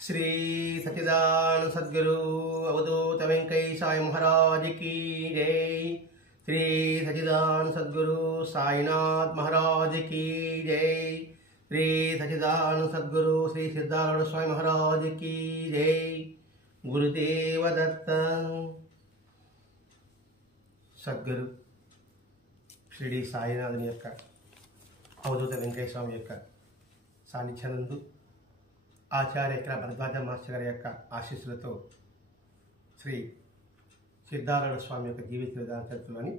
श्री सच्चिदानंद सद्गुरु अवधूत वेंकटेशाय महाराज की जय। श्री सच्चिदानंद सद्गुरु साईनाथ महाराज की जय। श्री सच्चिदानंद सद्गुरु श्री सिद्धार्थ स्वामी महाराज की जय। गुरुदेव दत्त। सद्गुरु श्री साईनाथुनि యొక్క అవధూత వెంకటేశ్వర స్వామి యొక్క సాన్నిధ్యానందు ఆచార్య భరద్వాజ మాస్టర్ గారి యొక్క ఆశీస్సులతో శ్రీ సిద్ధారూఢ స్వామి యొక్క జీవిత విధాన చరిత్రలోని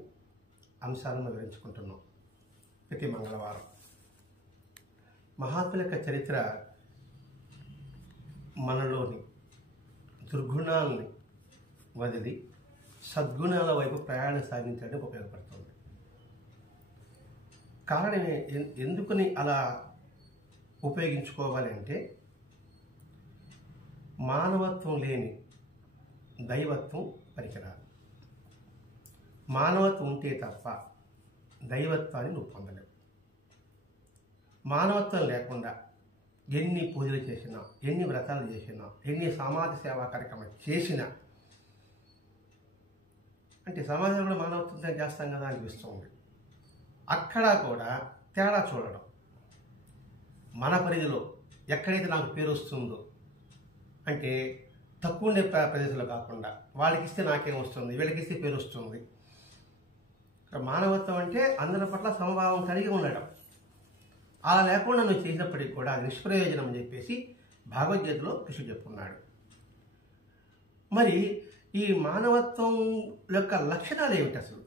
అంశాలను వివరించుకుంటున్నాం ప్రతి మంగళవారం. మహాత్ముల యొక్క చరిత్ర మనలోని దుర్గుణాలని వదిలి సద్గుణాల వైపు ప్రయాణం సాగించడానికి ఉపయోగపడుతుంది. కారణం ఎందుకని అలా ఉపయోగించుకోవాలి అంటే, మానవత్వం లేని దైవత్వం పనికిరాదు. మానవత్వం ఉంటే తప్ప దైవత్వాన్ని నువ్వు పొందలేవు. మానవత్వం లేకుండా ఎన్ని పూజలు చేసినా, ఎన్ని వ్రతాలు చేసినా, ఎన్ని సమాజ సేవా కార్యక్రమాలు చేసినా, అంటే సమాజంలో కూడా మానవత్వం చేస్తాం కదా అనిపిస్తుంది. అక్కడ కూడా తేడా చూడడం, మన పరిధిలో ఎక్కడైతే నాకు పేరు వస్తుందో, అంటే తక్కువ ఉండే ప్రదేశంలో కాకుండా వాళ్ళకి ఇస్తే నాకేం వస్తుంది, వీళ్ళకి ఇస్తే పేరు వస్తుంది. మానవత్వం అంటే అందరి పట్ల సమభావం కలిగి ఉండడం. అలా లేకుండా నువ్వు చేసినప్పటికీ కూడా అది నిష్ప్రయోజనం అని చెప్పేసి భగవద్గీతలో కృష్ణుడు చెప్పుకున్నాడు. మరి ఈ మానవత్వం యొక్క లక్షణాలు ఏమిటి అసలు?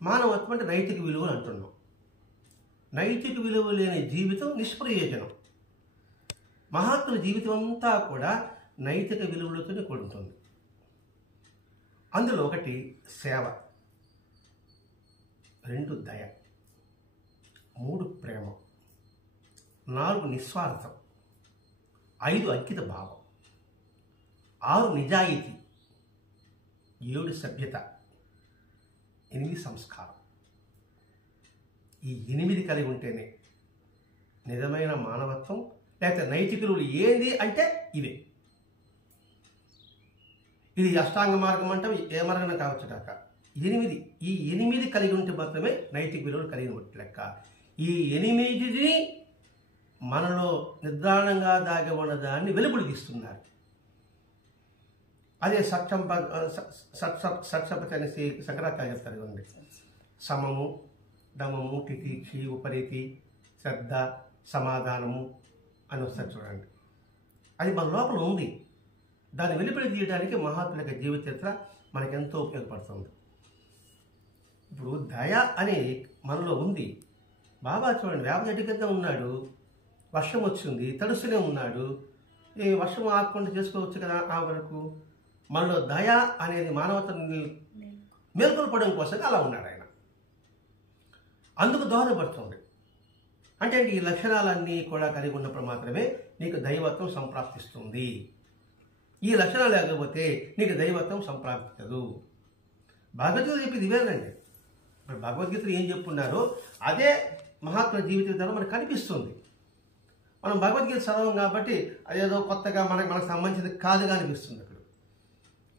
మానవత్వం అంటే నైతిక విలువలు అంటున్నాం. నైతిక విలువ లేని జీవితం నిష్ప్రయోజనం. మహాత్ముల జీవితం అంతా కూడా నైతిక విలువలతోనే కూడుతుంది. అందులో ఒకటి సేవ, 2 దయ, 3 ప్రేమ, 4 నిస్వార్థం, 5 అంకిత భావం, 6 నిజాయితీ, 7 సభ్యత, 8 సంస్కారం. ఈ 8 కలిగి ఉంటేనే నిజమైన మానవత్వం లేకపోతే నైతిక విలువలు ఏంది అంటే ఇవే. ఇది అష్టాంగ మార్గం అంటాం, ఏ మార్గం కావచ్చు కాక 8. ఈ 8 కలిగి ఉంటే మాత్రమే నైతిక విలువలు కలిగిన లెక్క. ఈ 8ని మనలో నిద్రాణంగా దాగి ఉన్నదాన్ని వెలుగులు తీస్తున్నారు. అదే సత్సంపతి అనేసి శంకరాచార్య చెప్తారు కదండి. సమము, దమము, తితిక్షి, ఉపరీతి, శ్రద్ధ, సమాధానము అని వస్తారు చూడండి. అది మన లోపల ఉంది. దాన్ని వెలుపడి తీయడానికి మహాత్ముల యొక్క జీవిత చరిత్ర మనకెంతో ఉపయోగపడుతుంది. ఇప్పుడు దయ అని మనలో ఉంది. బాబా చూడండి, వేప చెట్టు కింద ఉన్నాడు, వర్షం వచ్చింది, తడుస్తూనే ఉన్నాడు. ఈ వర్షం ఆకుండా చేసుకోవచ్చు కదా ఆ వరకు. మనలో దయ అనేది మానవతని మేల్కొల్పడం కోసం అలా ఉన్నాడు ఆయన. అందుకు దోహదపడుతుంది. అంటే ఈ లక్షణాలన్నీ కూడా కలిగి ఉన్నప్పుడు మాత్రమే నీకు దైవత్వం సంప్రాప్తిస్తుంది. ఈ లక్షణాలు లేకపోతే నీకు దైవత్వం సంప్రాప్తించదు. భగవద్గీత చెప్పింది ఇవేనండి. మరి భగవద్గీతలు ఏం చెప్పున్నారో అదే మహాత్ముల జీవిత విధానం మనకు కనిపిస్తుంది. మనం భగవద్గీత చదవం కాబట్టి అదేదో కొత్తగా మనకు సంబంధించింది కాదుగా అనిపిస్తుంది. అక్కడ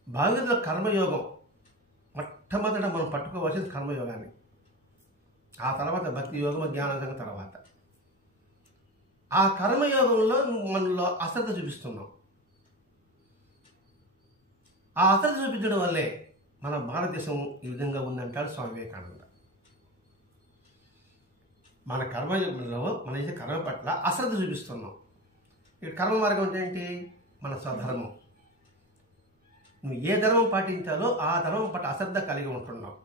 భగవద్గీతలో కర్మయోగం మొట్టమొదట మనం పట్టుకోవాల్సింది కర్మయోగాన్ని. ఆ తర్వాత భక్తి యోగం, జ్ఞానం తర్వాత. ఆ కర్మయోగంలో మనలో అశ్రద్ధ చూపిస్తున్నాం. ఆ అశ్రద్ధ చూపించడం వల్లే మన భారతదేశం ఈ విధంగా ఉందంటాడు స్వామి వివేకానంద. మన కర్మయోగంలో మన చేసే కర్మ పట్ల అశ్రద్ధ చూపిస్తున్నాం. ఇక్కడ కర్మ మార్గం అంటే ఏంటి? మన స్వధర్మం. నువ్వు ఏ ధర్మం పాటించాలో ఆ ధర్మం పట్ల అశ్రద్ధ కలిగి ఉంటున్నావు.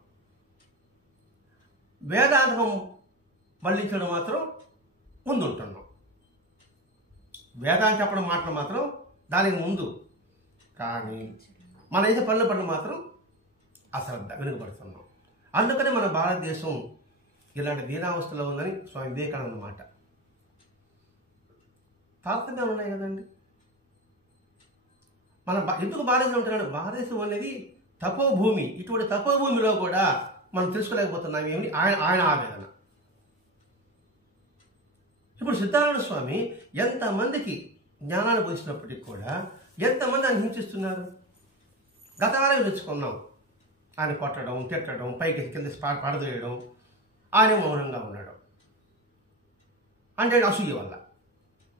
వేదాంతం మళ్ళించడం మాత్రం ముందుంటున్నాం. వేదాంతం చెప్పడం మాటలు మాత్రం దానికి ముందు, కానీ మన చేసే పనుల పట్ల మాత్రం అశ్రద్ధ వెనుకబడుతున్నాం. అందుకనే మన భారతదేశం ఇలాంటి దీనావస్థలో ఉందని స్వామి వివేకానంద మాట. తారతమ్యాలు ఉన్నాయి కదండి. మన ఎందుకు భారతదేశం ఉంటున్నాడు? భారతదేశం అనేది తపోభూమి. ఇటువంటి తపోభూమిలో కూడా మనం తెలుసుకోలేకపోతున్నాం ఏమి ఆయన ఆవేదన. ఇప్పుడు సిద్ధారూఢ స్వామి ఎంతమందికి జ్ఞానాన్ని బోధిస్తున్నప్పటికీ కూడా ఎంతమంది ఆయన హింసిస్తున్నారు. గత వారం తెచ్చుకున్నాం, ఆయన కొట్టడం, తిట్టడం, పైకి కింద పడదోయడం, ఆయన మౌనంగా ఉన్నాడు. అంటే అసూయ వల్ల.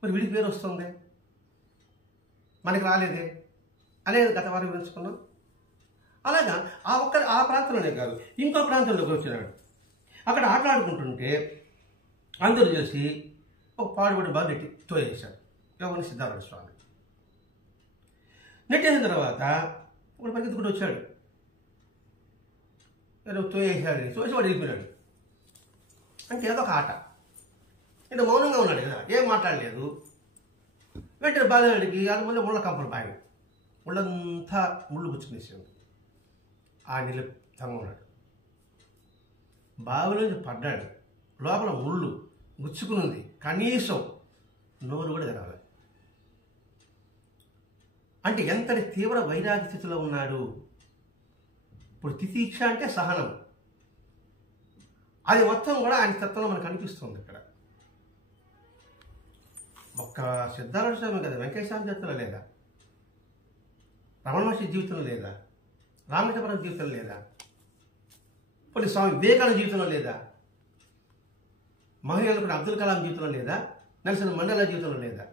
మరి వీడికి పేరు వస్తుంది, మనకి రాలేదే అనేది గత వారం తెలుసుకున్నాం. అలాగా ఆ ప్రాంతంలోనే కాదు, ఇంకో ప్రాంతంలోకి వచ్చినాడు. అక్కడ ఆటలాడుకుంటుంటే అందరూ చేసి ఒక పాడుబడి బాగా నెట్టి తోయేశాడు. ఎవరిని? సిద్ధార్థ స్వామి. నెట్టేసిన తర్వాత ఒకడు పరిగెత్తుకుంటూ వచ్చాడు. ఏదో తోయేసాడు, తోసి వాడు వెళ్ళిపోయాడు. అంటే ఏదో ఒక ఆట. అంటే మౌనంగా ఉన్నాడు కదా, ఏం మాట్లాడలేదు. వెంటనే బాలనాడికి అది మళ్ళీ ముళ్ళ కంపలు పాయడు, ముళ్ళంతా ముళ్ళు గుచ్చుకునేసాడు. ఆ నిలుపుతంగా ఉన్నాడు. బావిలోంచి పడ్డాడు, లోపల ముళ్ళు గుచ్చుకునుంది, కనీసం నోరు కూడా తెరవాలి. అంటే ఎంతటి తీవ్ర వైరాగ్య స్థితిలో ఉన్నాడు. ఇప్పుడు తితీక్ష అంటే సహనం, అది మొత్తం కూడా ఆయన తత్వంలో మనకు కనిపిస్తుంది. ఇక్కడ ఒక్క సిద్ధార్థ స్వామి కదా, వెంకటేశ్వర జీవితంలో లేదా, రమణ మహర్షి జీవితంలో లేదా, రామచంద్రపురం జీవితంలో లేదా, కొన్ని స్వామి వివేకానంద జీవితంలో లేదా, మహనీయులకు అబ్దుల్ కలాం జీవితంలో లేదా, నెల్సన్ మండేలా జీవితంలో లేదా.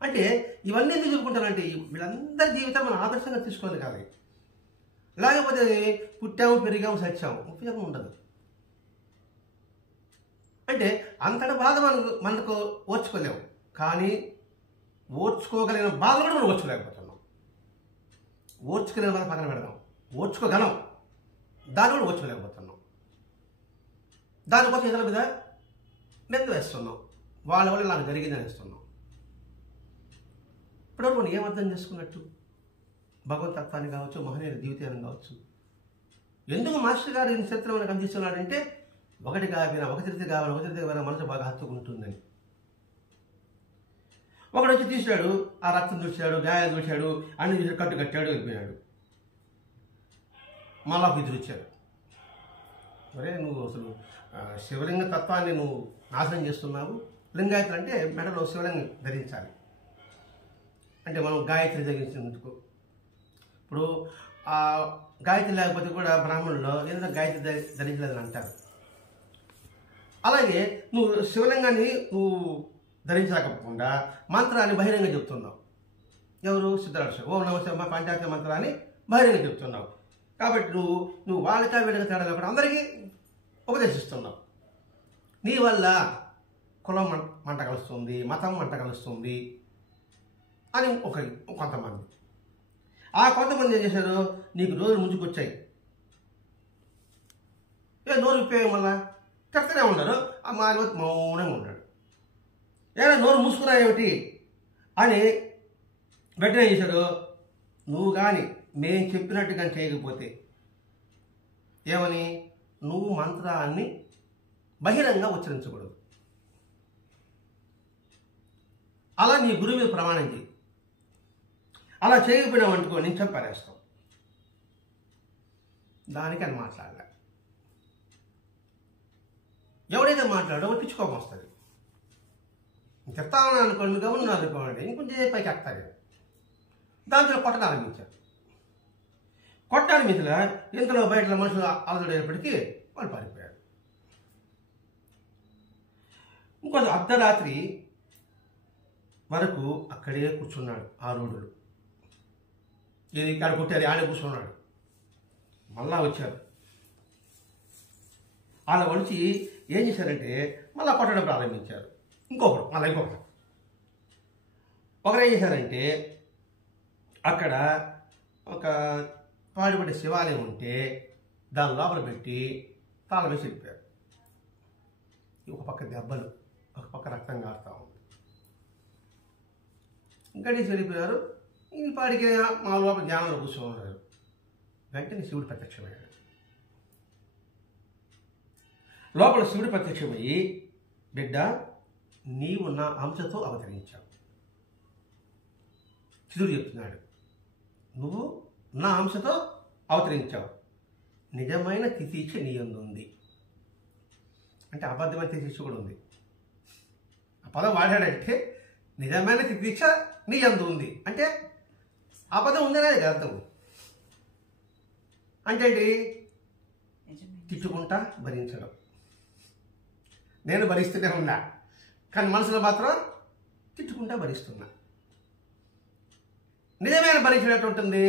అంటే ఇవన్నీ ఎందుకు చెప్పుకుంటారంటే వీళ్ళందరి జీవితం మనం ఆదర్శంగా తీసుకోవాలి కాదు. లేకపోతే పుట్టాము, పెరిగాము, సచ్చాము, ఉపయోగం ఉండదు. అంటే అంతటి బాధ మనకు ఓర్చుకోలేము, కానీ ఓర్చుకోగలిగిన బాధ కూడా మనం ఓర్చుకోలేకపోతున్నాం. ఓర్చుకోలేని బాధ పక్కన పెడదాం, ఓర్చుకోగలం, దాన్ని కూడా ఓర్చుకోలేకపోతున్నాం. దానికోసం ఇతరుల మీద నింద వేస్తున్నాం, వాళ్ళ వల్ల నాకు జరిగిందని ఇస్తున్నాం. ఇప్పుడు మనం ఏం అర్థం చేసుకున్నట్టు? భగవతత్వాన్ని కావచ్చు, మహనీయుల జీవితాన్ని కావచ్చు. ఎందుకు మాస్టర్ గారు ఈ చరిత్ర మనకు అందిస్తున్నాడంటే, ఒకటి కాకపోయినా ఒక చరిత్ర కావాలి, ఒక చరిత్ర కావాలి, మనసు బాగా హత్తుకుంటుందని. ఒకడు వచ్చి తీసాడు, ఆ రక్తం చూశాడు, గాయాలు చూశాడు, అన్ని చూసాడు, కట్టు కట్టాడు, వెళ్ళిపోయాడు. మళ్ళా ఇద్దరు వచ్చాడు. మరే నువ్వు అసలు శివలింగ తత్వాన్ని నువ్వు నాశనం చేస్తున్నావు. లింగాయత్రి అంటే మెడలో శివలింగం ధరించాలి. అంటే మనం గాయత్రి ధరించినందుకు, ఇప్పుడు ఆ గాయత్రి లేకపోతే కూడా బ్రాహ్మణుల్లో ఏదైనా గాయత్రి ధరించలేదని అంటారు. అలాగే నువ్వు శివలింగాన్ని నువ్వు ధరించలేకపోకుండా మంత్రాన్ని బహిరంగ చెప్తున్నావు. ఎవరు? సిద్ధార్థ. ఓం నమ శివాయ పంచాక్షర మంత్రాన్ని బహిరంగ చెప్తున్నావు. కాబట్టి నువ్వు వాళ్ళకా వీళ్ళకి తేడా లేకుండా అందరికీ ఉపదేశిస్తున్నావు. నీ వల్ల కులం మంట కలుస్తుంది, మతం మంట కలుస్తుంది అని కొంతమంది. ఆ కొంతమంది ఏం చేశారు? నీకు రోజులు ముంచుకొచ్చాయి, నోరు విప్పేయం వల్ల చెప్తూనే ఉన్నారు. ఆ మానవతి మౌనంగా ఉన్నాడు. ఏదో నోరు మూసుకున్నా ఏమిటి అని వెంటనే చేశాడు. నువ్వు కానీ మేము చెప్పినట్టు కానీ చేయకపోతే ఏమని? నువ్వు మంత్రాన్ని బహిరంగ ఉచ్చరించకూడదు, అలా నీ గురువు మీద ప్రమాణం చేయి. అలా చేయకపోయినావంటుకో నేను చంపేస్తాం. దానికి అని మాట్లాడలే. ఎవడైతే మాట్లాడో పిచ్చుకోపం వస్తుంది. చెప్తామని అనుకోండి, మీకు గమనం అనుకోండి, ఇంకొంచెం పైకి ఎక్కుతారు. దాంట్లో కొట్టడం ఆరంభించారు. కొట్టడానికి మిథుల ఇంతలో బయట మనుషులు అలజడైనప్పటికీ వాళ్ళు పారిపోయారు. ఇంకొంచెం అర్ధరాత్రి వరకు అక్కడే కూర్చున్నాడు. ఆ రోడ్డులో ఇది ఇక్కడ కొట్టారు, ఆడే కూర్చున్నాడు. మళ్ళా వచ్చారు. వాళ్ళ వచ్చి ఏం చేశారంటే మళ్ళీ కొట్టడం ప్రారంభించారు. ఇంకొకరు ఒకరు ఏం చేశారంటే, అక్కడ ఒక పాడుబడి శివాలయం ఉంటే దాని లోపల పెట్టి తాళం వేసి వెళ్ళిపోయారు. ఒక పక్క దెబ్బలు, ఒక పక్క రక్తం కారుతా ఉంది. గడిచి వెళ్ళిపోయారు. ఈ పాడికి మా లోపల జ్ఞానంలో కూర్చోన్నారు. వెంటనే శివుడు ప్రత్యక్షమయ్యాడు. లోపల శివుడు ప్రత్యక్షమయ్యి, బిడ్డ నీవు నా అంశతో అవతరించావు. శివుడు చెప్తున్నాడు, నువ్వు నా అంశతో అవతరించావు. నిజమైన తితీక్ష నీ యందు ఉంది. అంటే అబద్ధమైన తితీక్ష కూడా ఉంది. ఆ పదం వాడాడంటే నిజమైన తితిక్ష నీ యందు ఉంది అంటే అబద్ధం ఉందనేది అర్థం. అంటే ఏంటి? తిట్టుకుంటా భరించడం. నేను భరిస్తూనే ఉన్నా, కానీ మనసులో మాత్రం తిట్టుకుంటా భరిస్తున్నా. నిజమైన భరించినట్టు ఉంటుంది,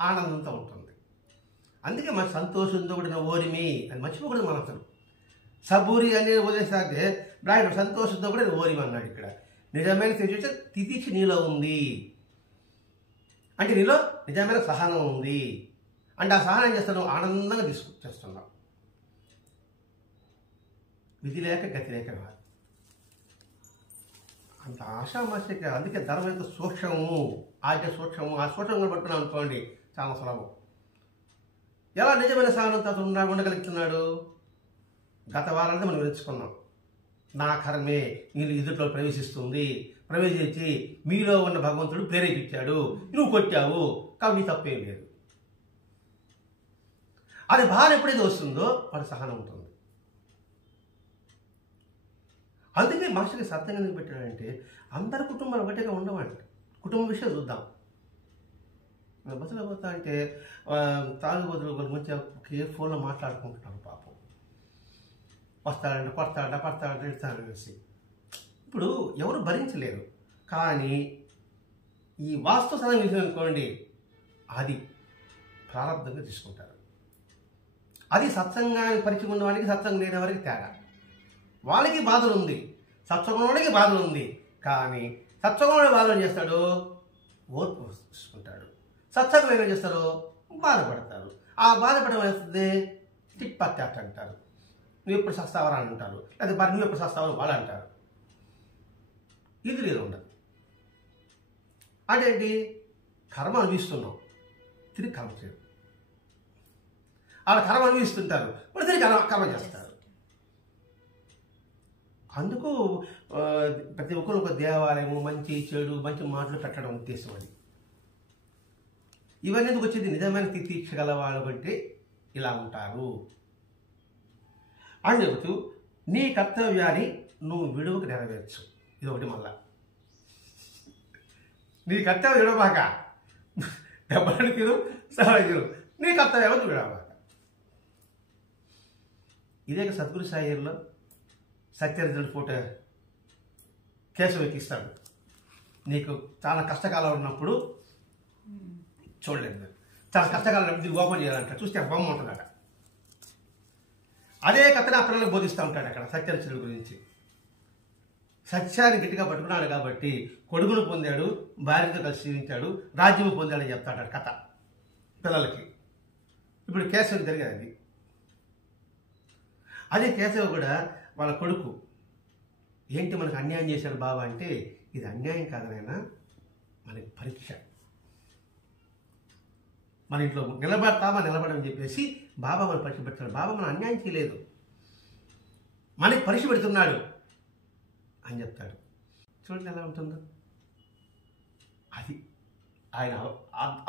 ఆనందంతో ఉంటుంది. అందుకే మన సంతోషంతో కూడిన ఓరిమి అని మర్చిపోకూడదు. మనం అసలు సబూరి అని వదిలేసాకే బ్రాహ్మణుడు సంతోషంతో కూడా ఓరిమి అన్నాడు. ఇక్కడ నిజమైన తితిక్ష నీలో ఉంది అంటే నీలో నిజమైన సహనం ఉంది అంటే ఆ సహనం చేస్తాను ఆనందంగా తీసుకొచ్చేస్తున్నావు. విధి లేక గతి లేక కాదు, అంత ఆశామాషిక. అందుకే ధర్మం యొక్క సూక్ష్మము, ఆజ్ఞ సూక్ష్మము. ఆ సూక్ష్మంగా పట్టుకున్నాం అనుకోండి చాలా సులభం. ఎలా నిజమైన సహనంతో ఉండగలుగుతున్నాడు? గత వారాలతో మనం నేర్చుకున్నాం. నా కర్మే నేను ఎదుటిలో ప్రవేశిస్తుంది, ప్రవేశించి మీలో ఉన్న భగవంతుడు ప్రేరేపించాడు, నువ్వు కొట్టావు కాబట్టి నీ తప్పేం లేదు. అది బాధ ఎప్పుడైతే వస్తుందో వాడు సహనం ఉంటుంది. అందుకే మాస్టర్కి సత్యంగా ఎందుకు పెట్టాడంటే అందరి కుటుంబాలు ఒకటిగా ఉండవండి. కుటుంబ విషయం చూద్దాం. బస్సులో పోతా అంటే తాగుబోతులు వాళ్ళు మంచిగా ఒకే ఫోన్లో మాట్లాడుకుంటున్నారు. పాపం వస్తాడంటే కొడతాడంటే ఇస్తాడనేసి ఇప్పుడు ఎవరు భరించలేరు. కానీ ఈ వాస్తవ సహనం విషయం అనుకోండి, అది ప్రారంభంగా తీసుకుంటారు. అది సత్సంగాన్ని పరిచయం ఉన్న వాడికి సత్సంగం లేని వారికి తేడా. వాళ్ళకి బాధలు ఉంది, సత్సంగంలోనికి బాధలు ఉంది. కానీ సత్సంగంలో బాధలు చేస్తాడు, ఓర్పు తీసుకుంటాడు. సత్సంగం ఏమేం చేస్తారో బాధపడతారు. ఆ బాధపడడం వస్తుంది టిక్ పట్ అంటారు. నువ్వు ఎప్పుడు సస్తావరా అని అంటారు, లేదా మరి నువ్వు ఎప్పుడు సస్తావని వాళ్ళు అంటారు. ఇది లేదు ఉండదు. అంటే ఏంటి? కర్మ అనుభవిస్తున్నాం, తిరిగి కర్మ చేయరు. వాళ్ళ కర్మ అనుభవిస్తుంటారు, మరి తిరిగి కర్మ చేస్తారు. అందుకు ప్రతి ఒక్కరు ఒక దేవాలయము, మంచి చెడు మంచి మాటలు పెట్టడం ఉద్దేశం అది. ఇవన్నీ ఎందుకు వచ్చేది? నిజమైన తితిక్ష గల వాళ్ళు బట్టి ఇలా ఉంటారు అని చెబుతూ నీ కర్తవ్యాన్ని నువ్వు విడువకు నెరవేర్చు. ఇది ఒకటి. మళ్ళా నీ కర్తవ్యం విడవాక దెబ్బలు తీరు సహాయం, నీ కర్తవ్యం నువ్వు విడవాక. ఇదే సద్గురు సాయిలో సత్యరిజల్ట్ ఫోటో కేశవ ఎక్కిస్తాడు. నీకు చాలా కష్టకాలం ఉన్నప్పుడు చూడలేదు, చాలా కష్టకాలం ఉన్నప్పుడు ఓపెన్ చేయాలంట, చూస్తే బొమ్మ ఉంటుందట. అదే కథను ఆ పిల్లలకు బోధిస్తూ ఉంటాడు అక్కడ సత్యరిజల్ట్ గురించి. సత్యాన్ని గట్టిగా పట్టుకున్నాడు కాబట్టి కొడుకును పొందాడు, భార్యతో కలిసి జీవించాడు, రాజ్యము పొందాడని చెప్తాడు కథ పిల్లలకి. ఇప్పుడు కేశవుకి జరిగేది అది. అదే కేశవ కూడా వాళ్ళ కొడుకు ఏంటి మనకు అన్యాయం చేశాడు బాబా అంటే, ఇది అన్యాయం కాదనైనా మనకి పరీక్ష. మన ఇంట్లో నిలబడని చెప్పేసి బాబా మనం పరీక్ష పెడతాడు. బాబా మనం అన్యాయం చేయలేదు, మనకి పరీక్ష పెడుతున్నాడు అని చెప్తాడు. చూడండి ఎలా ఉంటుందో. అది ఆయన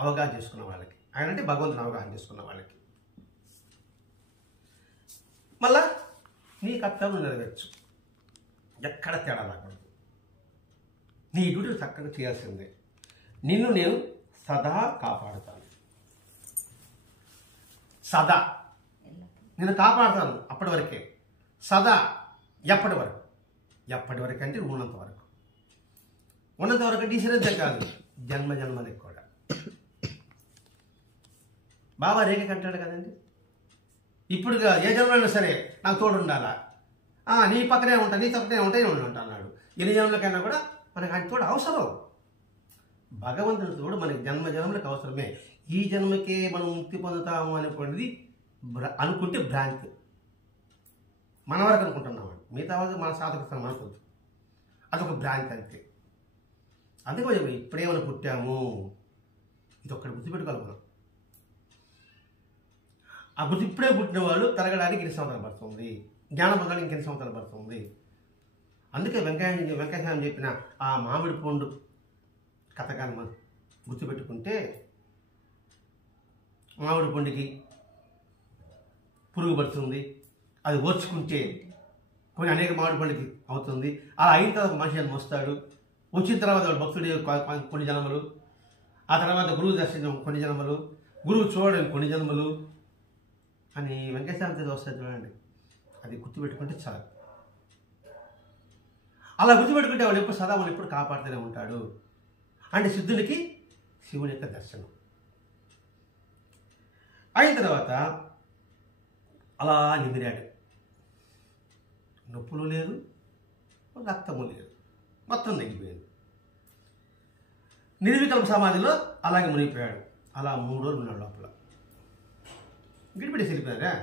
అవగాహన చేసుకున్న వాళ్ళకి, ఆయన అంటే భగవంతుని అవగాహన చేసుకున్న వాళ్ళకి. మళ్ళా నీ కర్తవ్యం నెరవేర్చు, ఎక్కడ తేడా రాకూడదు. నీ డ్యూటీ చక్కగా చేయాల్సిందే. నిన్ను నేను సదా కాపాడుతాను. సదా నేను కాపాడుతాను, అప్పటి వరకే. సదా ఎప్పటి వరకు? ఎప్పటి వరకు అంటే ఉన్నంత వరకు. ఉన్నంత వరకు అంటే శ్రద్ధ కాదు, జన్మ జన్మలకు కూడా. బాబా రేఖ కంటాడు కదండి, ఇప్పుడు ఏ జన్మలో సరే నాకు తోడు ఉండాలా, నీ పక్కనే ఉంటా, నీ పక్కనే ఉంటా అన్నాడు. ఎన్ని జన్మలకైనా కూడా మనకు ఆయన తోడు అవసరం. భగవంతుని తోడు మనకి జన్మ జన్మలకు అవసరమే. ఈ జన్మకే మనం ముక్తి పొందుతాము అనేటువంటిది అనుకుంటే భ్రాంతి. మన వరకు అనుకుంటున్నాం, మిగతా వాళ్ళు మన సాధకస్తాం అనుకోద్దు, అదొక భ్రాంతి అంతే. అందుకే ఇప్పుడేమైనా పుట్టాము, ఇది ఒక్కటి గుర్తుపెట్టుకోవాలి మనం. ఆ గుర్తు ఇప్పుడే పుట్టిన వాళ్ళు తరగడానికి ఎన్ని సంవత్సరాలు పడుతుంది, జ్ఞానం పొందడానికి ఇంకెన్ని సంవత్సరాలు పడుతుంది. అందుకే వెంకయ్య చెప్పిన ఆ మామిడి పండు కథకాన్ని మనం గుర్తుపెట్టుకుంటే, మామిడి పండుకి పురుగు పడుతుంది, అది ఓర్చుకుంటే కొన్ని అనేక మామిడి పండుకి అవుతుంది. అలా అయిన తర్వాత మనిషి అని వస్తాడు, వచ్చిన తర్వాత వాడు భక్తుడి కొన్ని జన్మలు, ఆ తర్వాత గురువు దర్శనం కొన్ని జన్మలు, గురువు చూడడం కొన్ని జన్మలు అని వెంకటేశ్వర వస్తుంది చూడండి. అది గుర్తుపెట్టుకుంటే చాలు. అలా గుర్తుపెట్టుకుంటే వాడు ఎప్పుడు సదా మనం ఎప్పుడు కాపాడుతూనే ఉంటాడు. అంటే సిద్ధునికి శివుని యొక్క దర్శనం అయిన తర్వాత అలా నిమిరాడు. నొప్పులు లేదు, రక్తము లేదు, మొత్తం తగ్గిపోయింది. నిర్వికల్ప సమాధిలో అలాగే మునిగిపోయాడు. అలా 3 రోజులు ఉన్నాడు లోపల. గిడిపిడి వెళ్ళిపోయారా.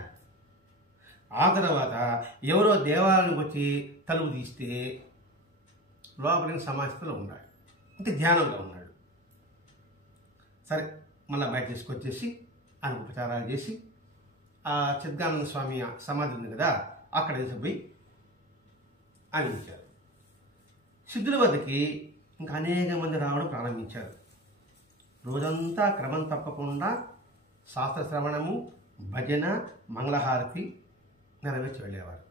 ఆ తర్వాత ఎవరో దేవాలయానికి వచ్చి తలుపు తీస్తే లోపలికి సమాధిలో ఉన్నాడు. అంటే ధ్యానంలో ఉన్నాడు. సరే మళ్ళీ బయట తీసుకొచ్చేసి ఆయన ఉపచారాలు చేసి ఆ చిద్గానంద స్వామి సమాధి ఉంది కదా, అక్కడ తీసుకుపోయి ఆయన ఇచ్చారు. సిద్ధుల వద్దకి ఇంకా అనేక మంది రావడం ప్రారంభించారు. రోజంతా క్రమం తప్పకుండా శాస్త్ర శ్రవణము, భజన, మంగళహారతి నెరవేర్చి వెళ్ళేవారు.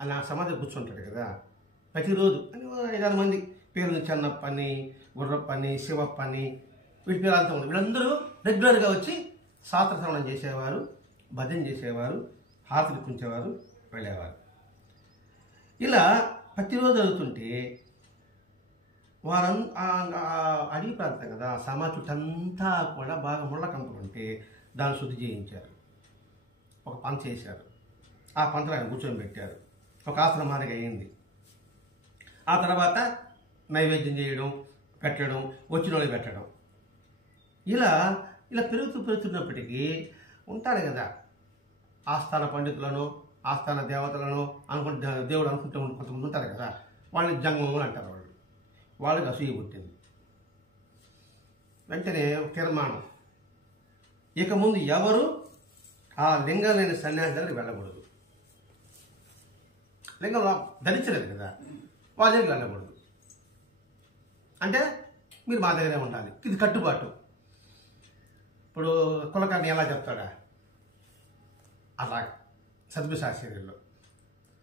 అలా సమాధి కూర్చుంటాడు కదా, ప్రతిరోజు 5-6 మంది పేర్లు, చెన్నప్పని, గుర్రప్పని, శివప్పని, వీటి పేరు అంతా ఉంది. వీళ్ళందరూ రెగ్యులర్గా వచ్చి శాస్త్ర శ్రవణం చేసేవారు, భజన చేసేవారు, హారతి కూర్చేవారు, వెళ్ళేవారు. ఇలా ప్రతిరోజు జరుగుతుంటే అడవి ప్రాంతం కదా, సమాధి చుట్టంతా కూడా బాగా ముళ్ళ కంపలు ఉంటే దాన్ని శుద్ధి చేయించారు. ఒక పంచ వేశారు. ఆ పంచలు ఆయన కూర్చొని పెట్టారు. ఒక ఆశ్రమానికి అయ్యింది. ఆ తర్వాత నైవేద్యం చేయడం, పెట్టడం, వచ్చిన వాళ్ళు పెట్టడం. ఇలా పెరుగుతున్నప్పటికీ ఉంటారు కదా ఆస్థాన పండితులను, ఆస్థాన దేవతలను దేవుడు అనుకుంటూ కొంతమంది ఉంటారు కదా, వాళ్ళని జంగమములు అంటారు. వాళ్ళకి అసూయ పుట్టింది. వెంటనే తీర్మానం, ఇక ముందు ఎవరు ఆ లింగం లేని సన్యాసి దగ్గరికి వెళ్ళకూడదు. లింగం ధరించలేదు కదా, వాళ్ళ దగ్గరికి వెళ్ళకూడదు. అంటే మీరు మా దగ్గరే ఉండాలి. ఇది కట్టుబాటు. ఇప్పుడు కులకాన్ని ఎలా చెప్తాడా అలా సద్విశాస్త్రీయుల్లో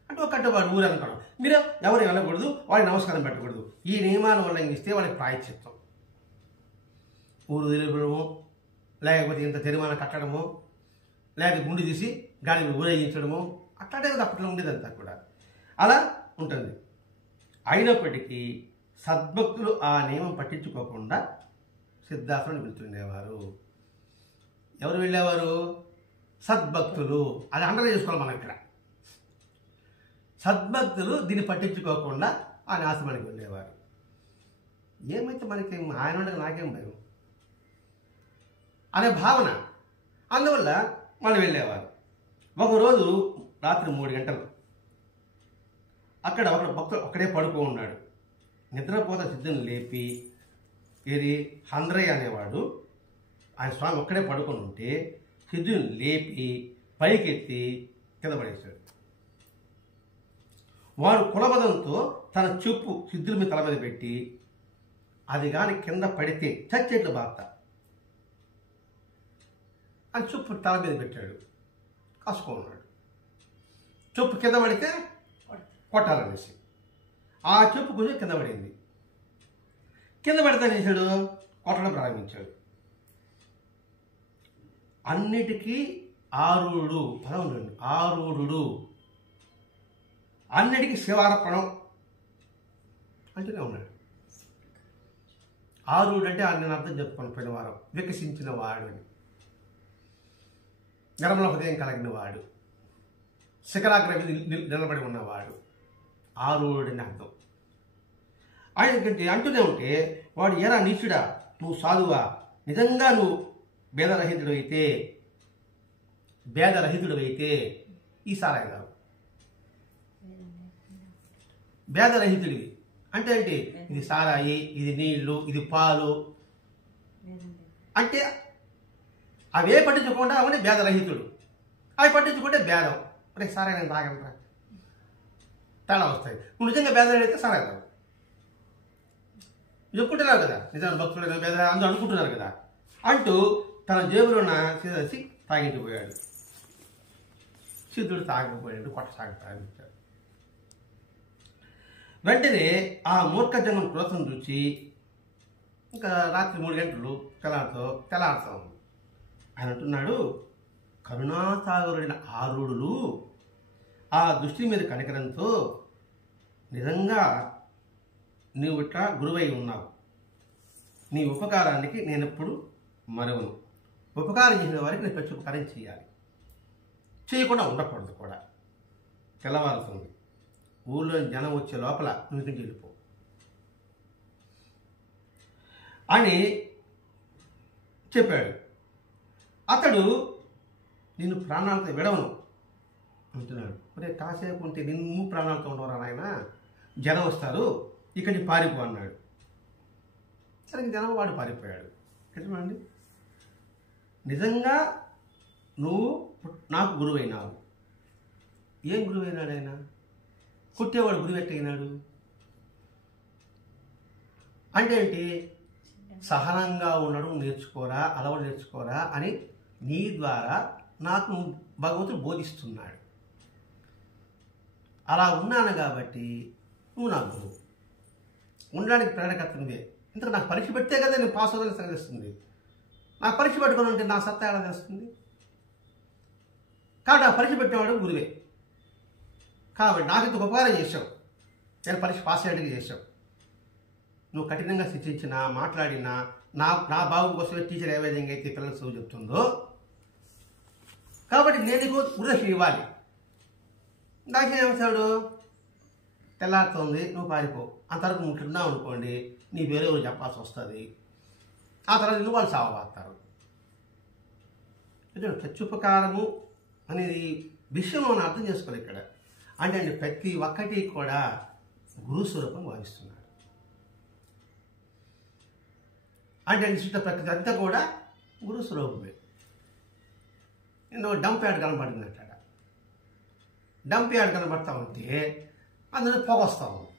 అంటే ఒక కట్టుబాటు ఊరు అనుకోవడం. మీరు ఎవరు వెళ్ళకూడదు, వాళ్ళకి నమస్కారం పెట్టకూడదు. ఈ నియమాన్ని ఉల్లంఘిస్తే వాళ్ళకి ప్రాయశ్చిత్తం. ఊరు తెలియడము, లేకపోతే ఇంత జరిమానా కట్టడము, లేకపోతే గుండు తీసి గాడి ఊరేగించడము, అట్లాంటిది అప్పట్లో ఉండేదంతా కూడా అలా ఉంటుంది. అయినప్పటికీ సద్భక్తులు ఆ నియమం పట్టించుకోకుండా సిద్ధాశ్రమం వెళ్తుండేవారు. ఎవరు వెళ్ళేవారు? సద్భక్తులు. అది అండర్ చేసుకోవాలి మనం ఇక్కడ. సద్భక్తులు దీన్ని పట్టించుకోకుండా ఆయన ఆశ్రమానికి వెళ్ళేవారు. ఏమైతే మనకి ఆయన ఉండగా నాకేం భయం అనే భావన, అందువల్ల వాళ్ళు వెళ్ళేవారు. ఒకరోజు రాత్రి 3 గంటలు అక్కడ ఒక భక్తుడు ఒక్కడే పడుకో ఉన్నాడు. నిద్రపోత సిద్ధుని లేపి, ఏది హంద్రయ్య అనేవాడు, ఆయన స్వామి ఒక్కడే పడుకొని ఉంటే సిద్ధుని లేపి పైకెత్తి కింద పడేశాడు. వాడు కులబదంతో తన చెప్పు సిద్ధుల మీద తల మీద పెట్టి, అది కానీ కింద పడితే చచ్చేట్లు బాధ అని చెప్పు తల మీద పెట్టాడు. కాసుకున్నాడు. చెప్పు కింద పడితే కొట్టాలనేసి ఆ చెప్పు కొంచెం కింద పడింది. కింద పడితే చేశాడు, కొట్టడం ప్రారంభించాడు. అన్నిటికీ ఆరుడు పదం ఉండండి. ఆరుడు అన్నిటికీ శివార్పణం అంటూనే ఉన్నాడు. ఆరుడు అంటే నేను అర్థం చెప్పుకుని పోయిన వారం వికసించిన వాడు అని, నిర్మల హృదయం కలిగిన వాడు, శిఖరాగ్ర నిలబడి ఉన్నవాడు ఆరుడు అని అర్థం. ఆయనకంటే అంటూనే ఉంటే వాడు ఎరా నీచుడా, నువ్వు సాధువా, నిజంగా నువ్వు భేదరహితుడు అయితే ఈసారి కాదు. భేదరహితుడివి అంటే ఏంటి? ఇది సారాయి, ఇది నీళ్లు, ఇది పాలు అంటే అవే పట్టించుకోకుండా అవన్నీ భేదరహితుడు. అవి పట్టించుకుంటే భేదం. అంటే సారాయి నేను తాగంటరా తేడా వస్తాయి. నువ్వు నిజంగా భేదరహిత అయితే సారాయి తాగు. చెప్పుకుంటున్నారు కదా నిజాన్ని భక్తులు భేద అందరూ అనుకుంటున్నారు కదా అంటూ తన జేబులో చేసి తాగించిపోయాడు. సిద్ధుడు తాగకపోయాడు, కొట్ట సాగ ప్రారంభించాడు. వెంటనే ఆ మూర్ఖజంగం క్రోధం చూసి ఇంకా రాత్రి 3 గంటలు తెల్లాడుతూ ఉంది. ఆయన అంటున్నాడు, కరుణాసాగరుడైన ఆరుడులు ఆ దృష్టి మీద కనికరంతో నిజంగా నీవు ఇట్లా గురువై ఉన్నావు. నీ ఉపకారానికి నేను ఎప్పుడు మరవను. ఉపకారం చేసిన వారికి నేను ప్రతి ఉపకారం చేయాలి, చేయకుండా ఉండకూడదు కూడా. తెల్లవారుతుంది. ఊళ్ళో జనం వచ్చే లోపల నువ్వు ఇంటికి వెళ్ళిపో అని చెప్పాడు. అతడు నిన్ను ప్రాణాలతో విడవను అంటున్నాడు. ఒరే కాసేపు ఉంటే నిన్ను ప్రాణాలతో ఉండవరా నాయన, జనం వస్తారు, ఇక్కడికి పారిపో అన్నాడు. సరే జనం వాడు పారిపోయాడు. చూడండి, నిజంగా నువ్వు నాకు గురువైనావు. ఏం గురువైనాడు ఆయన? కొట్టేవాడు గురువు ఎట్టయినాడు అంటే ఏంటి? సహనంగా ఉండడం నేర్చుకోరా, అలవాటు నేర్చుకోరా అని నీ ద్వారా నాకు భగవంతుడు బోధిస్తున్నాడు. అలా ఉన్నాను కాబట్టి నువ్వు నా గురువు. ఉండడానికి ప్రేరణకర్త నువ్వే. ఇంతకు నాకు పరీక్ష పెడితే కదా నేను పాస్ అవుదని సంగతిస్తుంది. నాకు పరీక్ష పెట్టుకుని ఉంటే నా సత్తా ఎలా తెలుస్తుంది? కాబట్టి ఆ పరీక్ష పెట్టేవాడు గురువే. కాబట్టి నాకు ఇంత ఉపకారం చేసావు, నేను పరీక్ష పాస్ అయ్యేట్టుగా చేసావు. నువ్వు కఠినంగా శిక్షించినా మాట్లాడినా నా బాబు కోసమే టీచర్ ఏ విధంగా అయితే పిల్లలకు చదువు చెప్తుందో, కాబట్టి నేను నీకు ఉదయం ఇవ్వాలి. నాకేమవుతాడు? తెల్లారుతోంది, నువ్వు పారిపో. అంతవరకు ఉంటున్నావు అనుకోండి, నీ వేరే ఎవరు చెప్పాల్సి వస్తుంది. ఆ తర్వాత నువ్వు వాళ్ళు సావబాస్తారు. ప్రత్యుపకారము అనేది విషయం మనం అర్థం చేసుకోవాలి ఇక్కడ. అంటే ప్రతి ఒక్కటి కూడా గురు స్వరూపం భావిస్తున్నాడు. అంటే చుట్టూ ప్రకృతి అంతా కూడా గురు స్వరూపమే. నేను డంప్ యార్డ్ కనబడింది అంటాడు. డంప్ యార్డ్ కనబడతా ఉంటే అందులో పొగ వస్తూ ఉంది.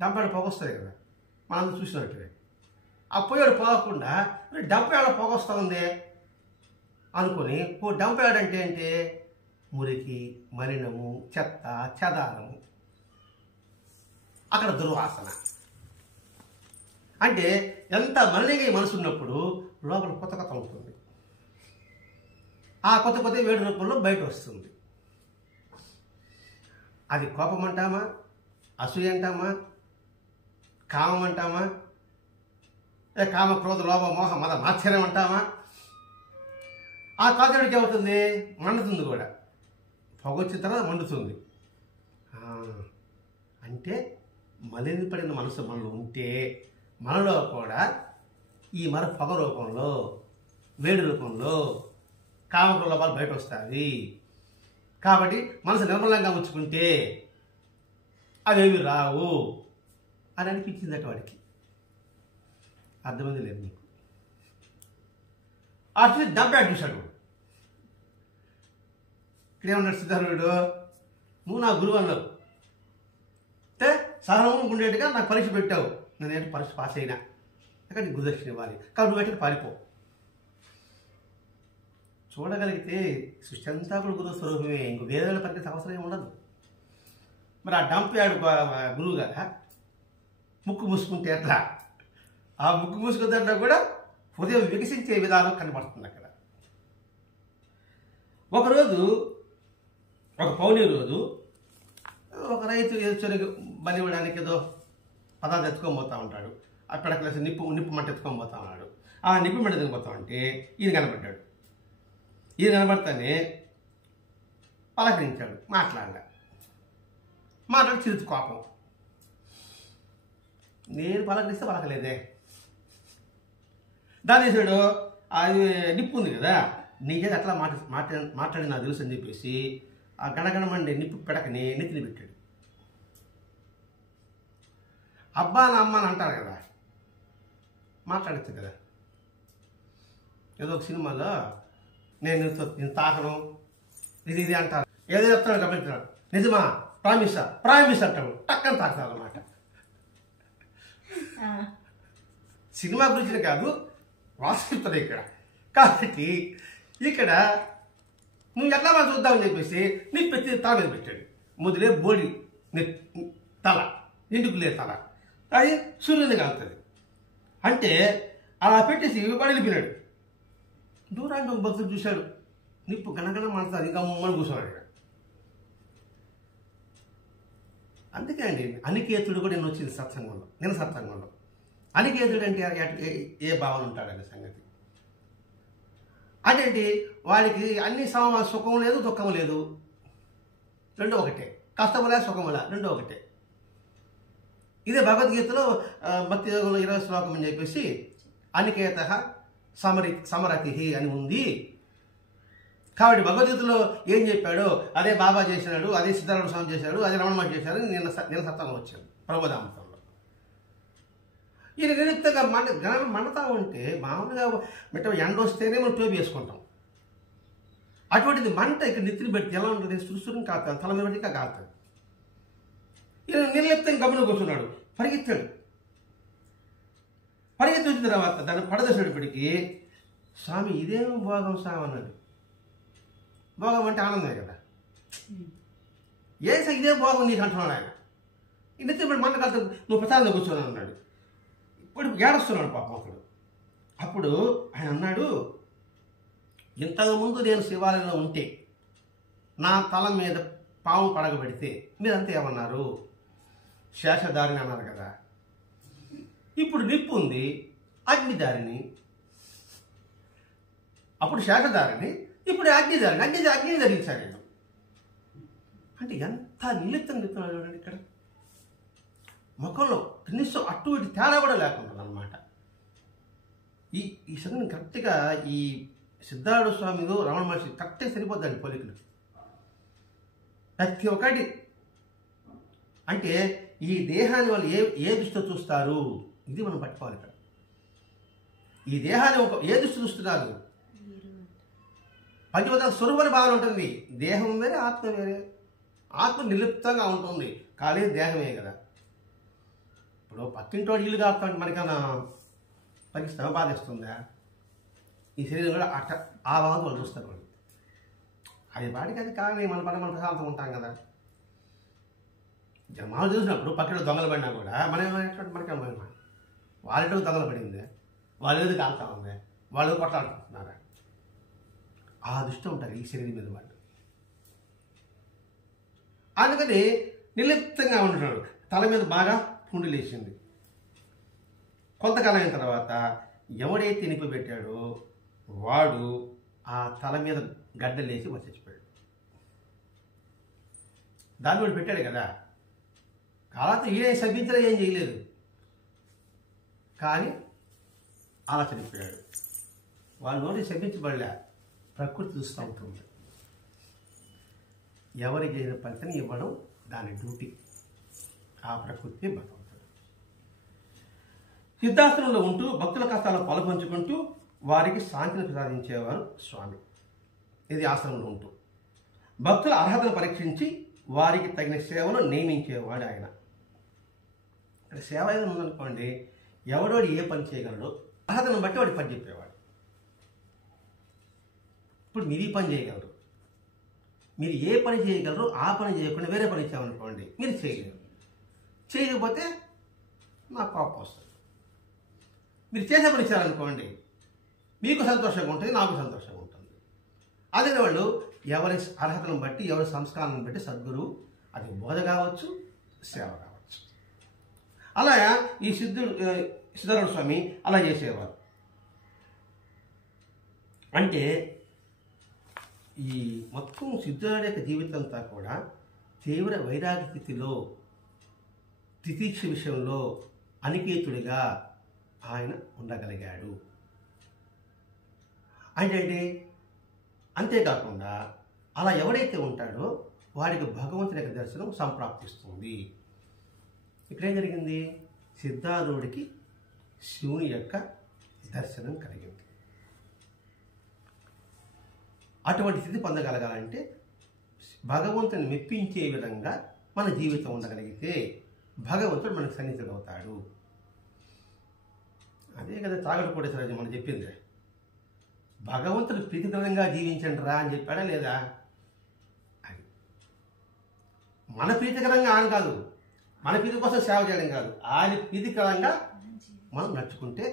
డంప్ యార్డ్ పొగ వస్తుంది కదా, మనం చూసినట్టుగా. ఆ పొయ్యాడు పోగకుండా డంప్ యార్డ్ పొగ వస్తూ ఉంది అనుకుని, డంప్ యార్డ్ అంటే ఏంటి? మురికి, మలినము, చెత్త, చెదారము, అక్కడ దుర్వాసన. అంటే ఎంత మలినంగా మనసు ఉన్నప్పుడు లోపల కొత్త కొత్త ఉంటుంది. ఆ కొత్త కొత్త వేడి రూపంలో బయట వస్తుంది. అది కోపం అంటామా, అసూయ అంటామా, కామం అంటామా, కామ క్రోధ లోభ మోహ మద మాత్సర్యం అంటామా? ఆ కాదడికి ఏమవుతుంది? మండుతుంది కూడా. పొగ వచ్చిన తర్వాత మండుతుంది. అంటే మలినపడిన మనసు మనలో ఉంటే మనలో కూడా ఈ పొగ రూపంలో, వేడి రూపంలో కామక్రోధ లోపాలు బయట వస్తాయి. కాబట్టి మనసు నిర్మలంగా ఉంచుకుంటే అవేవి రావు అని అనిపించిందట వాడికి. అర్థమైంది లేదు నీకు? అట్లా డబ్బా చూశాడు. ఇక్కడేమన్నాడు సిద్ధార్థుడు? నువ్వు నా గురువు అన్నావు, అంటే సహనం ఉండేట్టుగా నాకు పరీక్ష పెట్టావు. నేనేంటి పరీక్ష పాస్ అయినా అక్కడ నీకు గురుదక్షిణ ఇవ్వాలి. కాబట్టి నువ్వు ఎక్కడ పారిపో. చూడగలిగితే సృష్టి అంతా కూడా గురువు స్వరూపమే. ఇంకో వేరే పరిస్థితి అవసరం ఏమి ఉండదు. మరి ఆ డంప్ యార్డ్ గురువు కదా, ముక్కు మూసుకుంటే ఎట్లా? ఆ ముక్కు మూసుకుంటే కూడా హృదయం వికసించే విధానం కనబడుతుంది అక్కడ. ఒకరోజు, ఒక పౌర్ణమి రోజు, ఒక రైతు చెరుకు బలి ఇవ్వడానికి ఏదో పదార్థం ఎత్తుకొని పోతా ఉంటాడు. అక్కడ నిప్పు మంట ఎత్తుకొని పోతా ఉన్నాడు. ఆ నిప్పు మంట ఎత్తుకొని పోతా ఉంటే ఈయన కనబడ్డాడు. ఈయన కనబడితేనే పలకరించాడు, మాట్లాడి చిరుతు కోపం. నేను పలకరిస్తే పలకలేదే. దాని చేశాడు, అది నిప్పు ఉంది కదా, నీకేది అట్లా మాట్లాడి నాకు తెలుసు అని చెప్పేసి ఆ గణగణమండి నిప్పు పెడకని నెత్తిని పెట్టాడు. అబ్బా నా అమ్మ అని అంటారు కదా, మాట్లాడచ్చు కదా. ఏదో ఒక సినిమాలో నేను తాకను ఇది అంటారు, ఏదో చెప్తాడు గమనించాడు. నిజమా? ప్రామిస్ అంటాడు, టక్కని తాకుతాడు అన్నమాట. సినిమా గురించి కాదు, వాస్తవికత ఇక్కడ. కాబట్టి ఇక్కడ నువ్వు ఎట్లా మనం చూద్దామని చెప్పేసి నీ ప్రతి తా మీద పెట్టాడు. ముదిలే బోడి తల ఎందుకులే తల అది సూర్యుని కాలుతుంది అంటే అలా పెట్టేసి వాడు వెళ్ళిపోయినాడు. దూరానికి ఒక భక్తుడు చూశాడు, నిప్పు గనగన మండుతుంది, ఇంకా మమ్మల్ని కూర్చోన్నాడు ఇక్కడ. అందుకే అండి అనికేతుడు కూడా నేను వచ్చింది సత్సంగంలో, నేను సత్సంగంలో. అనికేతుడు అంటే ఏ భావన ఉంటాడనే సంగతి అదేంటి, వాడికి అన్ని సుఖం లేదు దుఃఖం లేదు, రెండో ఒకటే, కష్టములే సుఖములే రెండో ఒకటే. ఇదే భగవద్గీతలో భక్తి యోగంలో 20 శ్లోకం అని చెప్పేసి అనికేత సమరతి అని ఉంది. కాబట్టి భగవద్గీతలో ఏం చెప్పాడో అదే బాబా చేసినాడు, అదే సిద్ధారాయణ స్వామి చేశాడు, అదే రమణ మహర్షి చేశాడు. నేను సత్తంగా వచ్చాను ప్రభుదామతంలో. ఈయన నిరుక్తంగా మండతా ఉంటే మామూలుగా ఎండ వస్తేనే మనం టోపీ వేసుకుంటాం. అటువంటిది మంట ఇక్కడ నెత్తిని పెడితే ఎలా ఉంటుంది, సురుసురుని కాలుతుంది, తల మీద ఇంకా కాలుతుంది. ఈయన నిర్లిప్తంగా గమనం కూర్చున్నాడు, పరిగెత్తాడు. పరిగెత్తి వచ్చిన తర్వాత దాన్ని పడదసేటప్పటికీ స్వామి ఇదేం భోగం స్వామి అన్నాడు. భోగం అంటే ఆనందమే కదా, ఏ ఇదే భోగం నీకు అంటున్నాడు ఆయన. ఈ నెత్తిని మంట కాలుతుంది, నువ్వు ప్రసాదంగా కూర్చోని అన్నాడు. ఇప్పుడు ఏడుస్తున్నాడు పాపం అతడు. అప్పుడు ఆయన అన్నాడు, ఇంతకుముందు నేను శివాలయంలో ఉంటే నా తల మీద పాము పడగబెడితే మీరంతా ఏమన్నారు, శేషధారిని అన్నారు కదా. ఇప్పుడు నిప్పు ఉంది, అగ్నిదారిని. అప్పుడు శేషధారిని, ఇప్పుడు అగ్నిదారిని. అగ్ని ధరించాడు నేను. అంటే ఎంత నిర్లిప్తం చెప్తున్నాడు చూడండి ఇక్కడ. ముఖంలో కనీసం అటు ఇటు తేడా కూడా లేకుండా అనమాట. ఈ సంగతి కరెక్ట్గా ఈ సిద్ధార్థ స్వామిలో రమణ మహర్షి కరెక్ట్గా సరిపోద్దండి పోలికలు ప్రతి ఒక్కటి. అంటే ఈ దేహాన్ని వాళ్ళు ఏ దృష్టితో చూస్తారు, ఇది మనం పట్టుకోవాలి ఇక్కడ. ఈ దేహాన్ని ఏ దృష్టి చూస్తున్నారు, పంచభూతాల స్వరూప భావన ఉంటుంది. దేహం వేరే ఆత్మ వేరే. ఆత్మ నిర్లిప్తంగా ఉంటుంది, కానీ దేహమే కదా. ఇప్పుడు పక్కింటోడు ఇల్లు కాకుండా మనకన్నా పనికి శ్రమ బాధిస్తుందా? ఈ శరీరం కూడా అట్ట ఆ భావంతో వాళ్ళు చూస్తారు. వాళ్ళు అది వాడికి అది కానీ మన పని మనం ప్రశాంతంగా ఉంటాం కదా. జన్మాలు చూసినప్పుడు పక్కన దొంగలు పడినా కూడా మనకి వాళ్ళతో దొంగలు పడింది, వాళ్ళ ఏది కాలుతా ఉంది, వాళ్ళు కొట్లాడుకుంటున్నారా, ఆ దృష్టి ఉంటారు ఈ శరీరం మీద వాళ్ళు. అందుకని నిర్లిప్తంగా ఉంటున్నాడు. తల మీద బాగా పుండు లేచింది. కొంతకాలం అయిన తర్వాత ఎవడైతే నిప్పు పెట్టాడో వాడు ఆ తల మీద గడ్డలేసి చచ్చిపోయాడు. దాన్ని వాడు పెట్టాడు కదా. కాలంతో ఈయన శపించినా ఏం చేయలేదు, కానీ అలా చనిపోయాడు. వాళ్ళ నోటి శపించబడలే, ప్రకృతి చూస్తూ ఉంటుంది. ఎవరికి చేసిన ఫలితం ఇవ్వడం దాని డ్యూటీ. ఆ ప్రకృతి భగవంతుడు. సిద్ధాశ్రమంలో ఉంటూ భక్తుల కష్టాలను పాలుపంచుకుంటూ వారికి శాంతిని ప్రసాదించేవారు స్వామి. ఇది ఆశ్రమంలో ఉంటూ భక్తుల అర్హతను పరీక్షించి వారికి తగిన సేవను నియమించేవాడు ఆయన. ఇక్కడ సేవ ఏదైనా ఉందనుకోండి, ఎవడోడు ఏ పని చేయగలడో అర్హతను బట్టి వాడి పని చెప్పేవాడు. ఇప్పుడు మీరు ఈ పని చేయగలరు, మీరు ఏ పని చేయగలరు ఆ పని చేయకుండా వేరే పని ఇచ్చామనుకోండి మీరు చేయలేరు. చేయకపోతే నాకు కోపం వస్తుంది. మీరు చేసే పని ఇచ్చారనుకోండి మీకు సంతోషంగా ఉంటుంది, నాకు సంతోషంగా ఉంటుంది. అదే వాళ్ళు ఎవరి అర్హతను బట్టి ఎవరి సంస్కారాన్ని బట్టి సద్గురువు అది బోధ కావచ్చు, సేవ కావచ్చు. అలా ఈ సిద్ధార్థ స్వామి అలా చేసేవారు. అంటే ఈ మొత్తం సిద్ధార్థ యొక్క జీవితం అంతా కూడా తీవ్ర వైరాగ్య స్థితిలో తితీక్ష విషయంలో అనికేతుడిగా ఆయన ఉండగలిగాడు. అంటే అంతేకాకుండా అలా ఎవరైతే ఉంటాడో వాడికి భగవంతుని యొక్క దర్శనం సంప్రాప్తిస్తుంది. ఇక్కడేం జరిగింది, సిద్ధార్థుడికి శివుని యొక్క దర్శనం కలిగింది. అటువంటి స్థితి పొందగలగాలంటే భగవంతుని మెప్పించే విధంగా మన జీవితం ఉండగలిగితే భగవంతుడు మనకు సన్నిహితుడవుతాడు. అదే కదా తాగడ కోటేశ్వరరాజు మనం చెప్పింది, భగవంతుడు ప్రీతికరంగా జీవించండి రా అని చెప్పాడా లేదా? అది మన ప్రీతికరంగా ఆయన కాదు, మన ప్రీతి కోసం సేవ చేయడం కాదు, ఆయన ప్రీతికరంగా మనం నడుచుకుంటే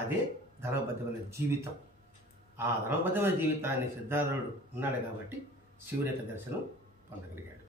అదే ధర్మబద్ధమైన జీవితం. ఆ ధర్మబద్ధమైన జీవితాన్ని సిద్ధార్థుడు ఉన్నాడు కాబట్టి శివుని యొక్క దర్శనం పొందగలిగాడు.